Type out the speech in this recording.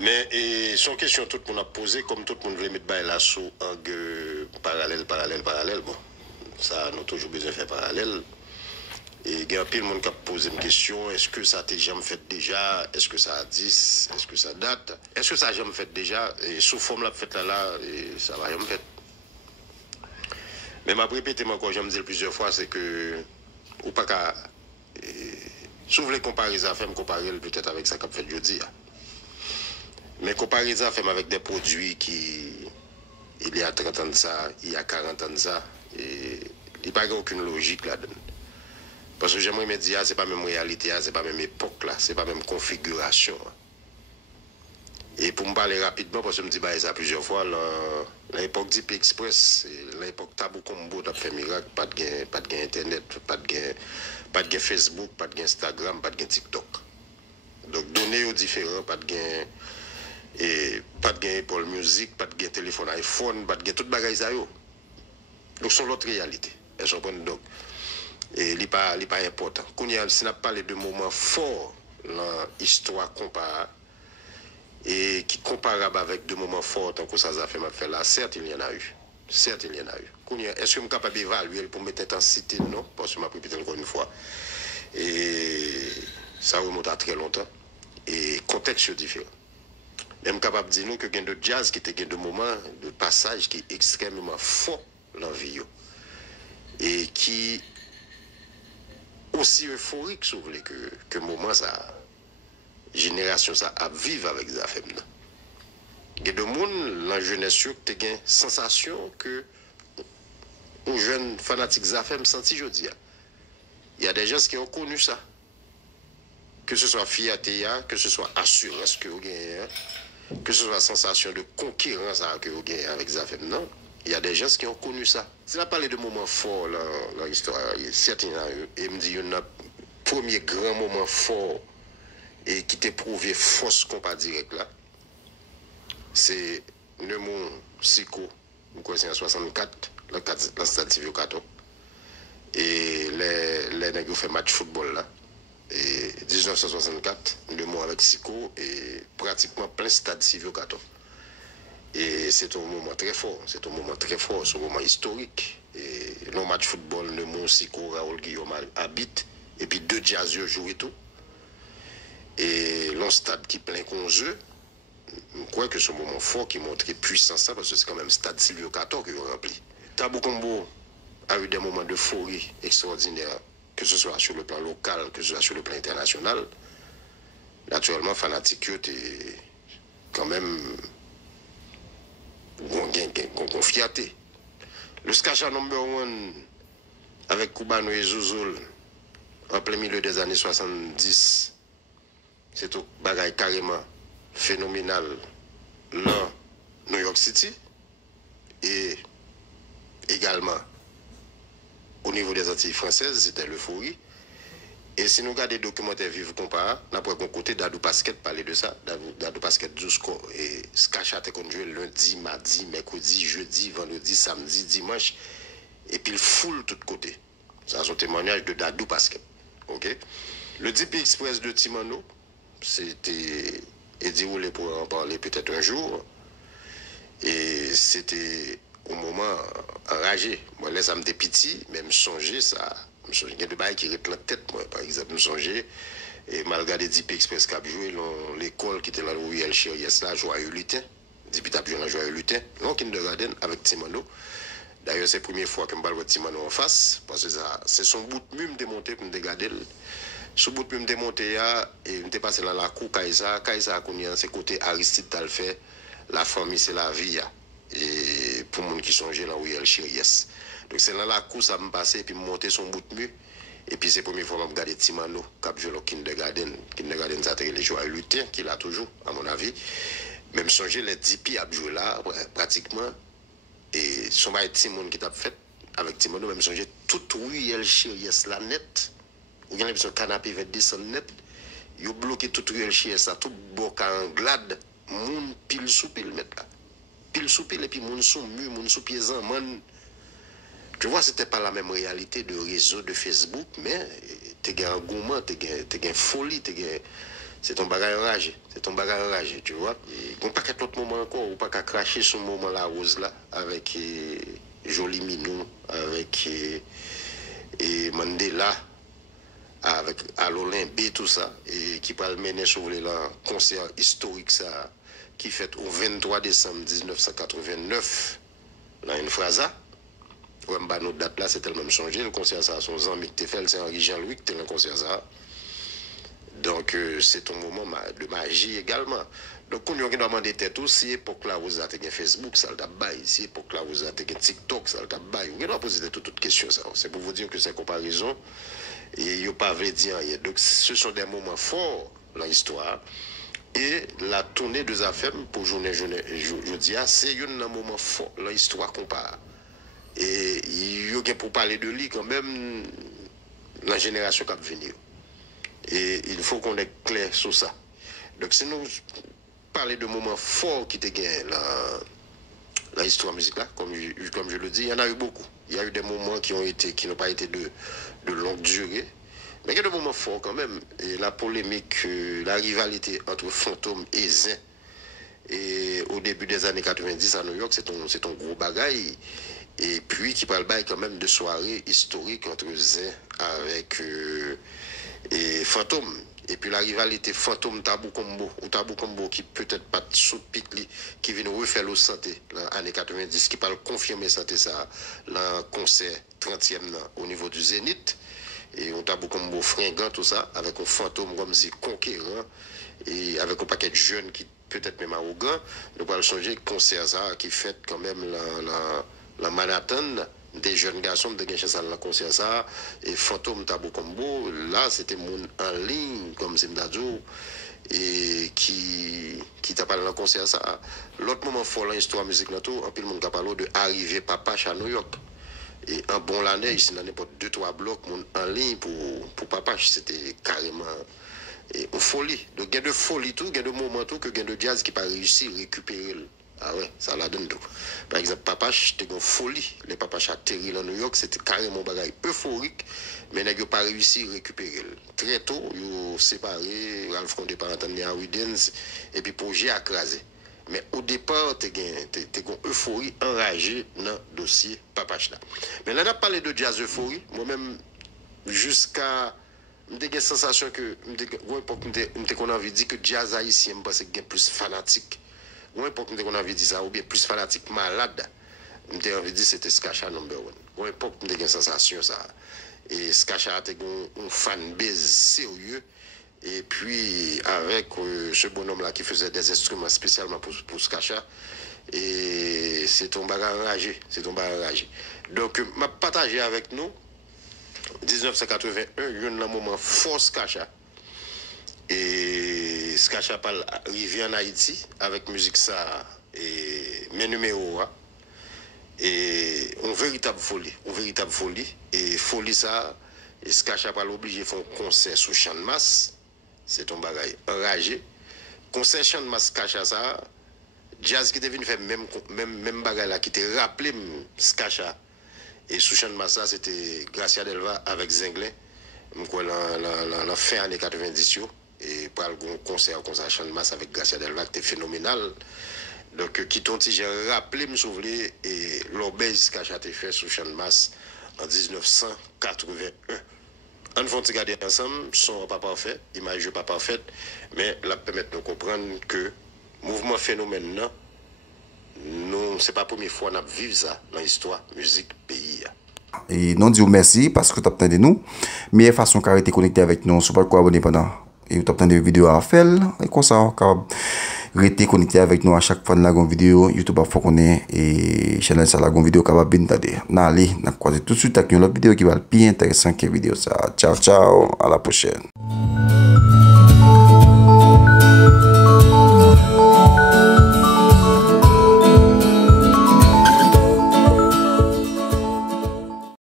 Mais son question, tout le monde a posé, comme tout le monde veut mettre bail là sous un parallèle. Bon, ça, nous toujours besoin de faire parallèle. Et il y a pile de monde qui a posé une question, est-ce que ça a jamais fait déjà? Est-ce que ça a 10? Est-ce que ça date? Est-ce que ça a jamais fait déjà? Et sous forme la fait là, et ça va jamais fait. Mais ma répété encore, je me dis plusieurs fois, c'est que ou pas qu'à si vous voulez comparer ça, fait me comparer peut-être avec ça qu'a fait jeudi. Mais comparer ça, fait avec des produits qui il y a 30 ans de ça, il y a 40 ans de ça, et il n'y a pas aucune logique là-dedans. Parce que j'aimerais me dire, c'est pas même réalité, c'est pas même époque là, c'est pas même configuration. Et pour me parler rapidement, parce que je me dis bah, ça plusieurs fois, l'époque d'IP Express, l'époque Tabou Combo, t'as fait miracle, pas de internet, pas de Facebook, pas de Instagram, pas de TikTok. Donc données aux différents, pas de Apple Music, pas de téléphone iPhone, pas de tout bagage ça yo. Donc c'est l'autre réalité. Elles sont bonnes donc. Et il n'est pas important. Quand si on a parlé de moments forts dans l'histoire comparée et qui comparable avec de moments forts tant que ça a fait là, certes il y en a eu. Certes il y en a eu. Est-ce que je suis capable d'évaluer pour mettre intensité? Non, parce que je m'ai répété encore une fois. Et ça remonte à très longtemps. Et contexte différent. Même capable de dire nous que il y a de jazz qui était de moments de passage qui est extrêmement fort dans la vie et qui aussi euphorique si vous voulez que moment ça génération ça a vivre avec des affaires. Il y a des gens dans la jeunesse qui ont une sensation que un jeune fanatique des affaires me senti jeudi. Il y a des gens qui ont connu ça. Que ce soit fierté, que ce soit assurance que vous gagnez, que ce soit sensation de concurrence que vous gagnez avec les affaires. Non. Il y a des gens qui ont connu ça. Si on a parlé de moments forts dans l'histoire, certains et me dit un premier grand moment fort et qui t'a prouvé force compas direct là, c'est le mot Sico, c'est en 64, la stade Silvio Cato. Et les nègres fait match football là. Et 1964, le mot avec Sico et pratiquement plein stade Silvio Cato. Et c'est un moment très fort, c'est un moment historique. Et le match football, le mot Sico, Raoul Guillaume habite, et puis deux jazzeux jouent et tout. Et le stade qui plein qu'on jeu, je crois que c'est un moment fort qui montre puissance, parce que c'est quand même stade Silvio Cato qui est rempli. Tabou Combo a eu des moments d'euphorie extraordinaires, que ce soit sur le plan local, que ce soit sur le plan international. Naturellement, fanatique, est quand même une fierté. Le Skacha number 1 avec Cubano et Zouzoul en plein milieu des années 70, c'est un bagage carrément phénoménal dans New York City et également au niveau des Antilles françaises, c'était l'euphorie. Et si nous regardons les documentaires vivre comparés, nous avons côté Dadou Basket parler de ça. Dadou Basket Jusqu'au et Skacha te conduit lundi, mardi, mercredi, jeudi, vendredi, samedi, dimanche. Et puis il foule tout côté. Ça c'est un témoignage de Dadou Basket. Ok? Le DP Express de Timano, c'était Eddie Roulé pour en parler peut-être un jour. Et c'était au moment enragé. Moi, là, ça me petit, mais me songer ça. Il y a des bails qui restent dans la tête, moi, par exemple, me songer. Et malgré des DP Express qui a joué dans l'école qui était dans le Royal Chériès, là, Joyeux Lutin. DP a joué dans Joyeux Lutin. Non, kindergarten avec Timano. D'ailleurs, c'est la première fois que je parle de Timano en face, parce que c'est son bout de mue démonté pour me dégader. Ce bout de mue démonté, et je suis passé dans la cour Kaisa. Kaisa, c'est côté Aristide Talfait. La famille, c'est la vie. Et pour les gens qui sont dans Royal Chériès. Donc c'est dans la cour, ça me passe, et puis monter son bout de mue. Et puis c'est la première fois que je regarde Timano, qui a joué au kindergarten. Kindergarten, ça a été les joueurs lutin, qu'il a toujours, à mon avis. Même songer les DP a joué là, pratiquement. Et son bail Timon qui t'a fait, avec Timano, même songer tout Royal Chériès là net. Ou bien le canapé va descendre net. Il a bloqué tout Royal Chériès là, tout boca en glade. Moun pile sous pile mettre là. Pile sous pile et puis moun sous mur, moun sous pieds en man. Tu vois, c'était pas la même réalité de réseau de Facebook, mais t'es un engouement, t'es folie, C'est ton bagage enragé. C'est ton bagage enragé, tu vois. On pas qu'à d'autres moments encore, ou pas qu'à cracher ce moment la rose là, avec Jolie Minou, avec Mandela, avec l'Olympie, tout ça, et qui va le mener sur le concert historique ça, qui fait au 23 décembre 1989, là, une phrase. Ouais, bah, notre date là, c'est tellement changé. Le concert ça, son ami qui fait, c'est Henri Jean-Louis qui était dans le concert ça. Donc, c'est ton moment de magie également. Donc, on a demandé tête aussi, époque là, vous avez Facebook, ça le bail. Si époque là, vous avez TikTok, ça le bail. On a posé toutes questions, ça. C'est pour vous dire que c'est comparaison. Et il n'y a pas vrai dire rien. Donc, ce sont des moments forts dans l'histoire. Et la tournée de affaires pour journée, je dis, c'est un moment fort dans l'histoire qu'on parle. Et il y a pour parler de lui quand même, la génération qui va venir. Et il faut qu'on est clair sur ça. Donc, si nous parlons de moments forts qui étaient gagnés dans l'histoire musicale, comme je le dis, il y en a eu beaucoup. Il y a eu des moments qui n'ont pas été de longue durée. Mais il y a des moments forts quand même. Et la polémique, la rivalité entre Fantôme et Zin, et au début des années 90 à New York, c'est ton gros bagaille. Et puis qui parle quand même de soirées historiques entre Zin avec et Fantôme. Et puis la rivalité Fantôme Tabou Combo, ou Tabou Combo qui peut-être pas sous pic qui vient refaire le santé dans les années 90, qui parle confirmer santé ça, le concert 30e au niveau du Zénith. Et on Tabou Combo fringant tout ça, avec un Fantôme comme si conquérant, et avec un paquet de jeunes qui peut-être même arrogants. Nous allons changer le concert ça, qui fait quand même la Manhattan. Des jeunes garçons de gagner ça dans le concert ça et Fantôme Tabou Combo là c'était mon en ligne comme c'est m'dadjo et qui t'a parlé dans le concert ça l'autre moment fort dans l'histoire musique là tout en pile monde qui parlé de arriver papa à New York et un bon l'année ici dans n'importe 2-3 blocs mon en ligne pour papa c'était carrément et une folie donc il y a de folie tout il y a de moments tout que il y a de jazz qui pas réussi à récupérer. Ah ouais, ça la donne tout. Par exemple, Papa, c'était une folie. Les Papa atterri dans New York, c'était carrément un bagage euphorique, mais ils n'ont pas réussi à récupérer. Très tôt, ils ont séparé, Ralph Condé par entendre à Widens, et puis projet a crasé. Mais au départ, tu as une euphorie enragée dans le dossier Papa. Mais là, on a parlé de jazz euphorie. Moi-même, jusqu'à. J'ai une sensation que, on a envie de dire que jazz haïtien, parce que plus fanatique. Moi, époque, on avait dit ça, ou bien plus fanatique, malade. On avait dit c'était Skacha number one. Moi, époque, on avait une sensation ça. Et Skacha était un fanbase sérieux. Et puis, avec ce bonhomme-là qui faisait des instruments spécialement pour Skacha. Et c'est ton bagage enragé. C'est ton bagage enragé. Donc, m'a partagé avec nous, 1981, il y a un moment fort Skacha. Et Skacha parle arrivé en Haïti avec musique ça et mes numéros et une véritable folie et folie ça et Skacha parle obligé de faire un concert sous Champ de Masse c'est ton bagage enragé concert Champ de Masse Skacha ça jazz qui devait faire même bagage là qui te rappelé Skacha et sous Champ de Masse ça c'était Gracia Delva avec Zinglin la fin années 90 et par le concert Champ de Masse avec Gracia Delva qui était phénoménal. Donc, qui t'ont dit, j'ai rappelé, me souvenir, et l'obèse Skacha a fait sur Champ de Masse en 1981. On va regarder ensemble, son pas parfait, image pas parfaite, mais là permettre de comprendre que mouvement phénomène, non, c'est pas la première fois qu'on a vécu ça dans l'histoire musique pays. Et nous disons merci parce que tu as obtenu nous. Meilleure façon de rester connecté avec nous, c'est pas quoi abonner pendant. Et tu as des vidéos à faire. Et comme ça, rester connecté avec nous à chaque fois de la vidéo. YouTube a fait qu'on est. Et channel ça la vidéo qui va bien t'aider. N'allez, n'a croisé tout de suite avec une autre vidéo qui va être plus intéressant que la vidéo ça. Ciao, ciao. À la prochaine.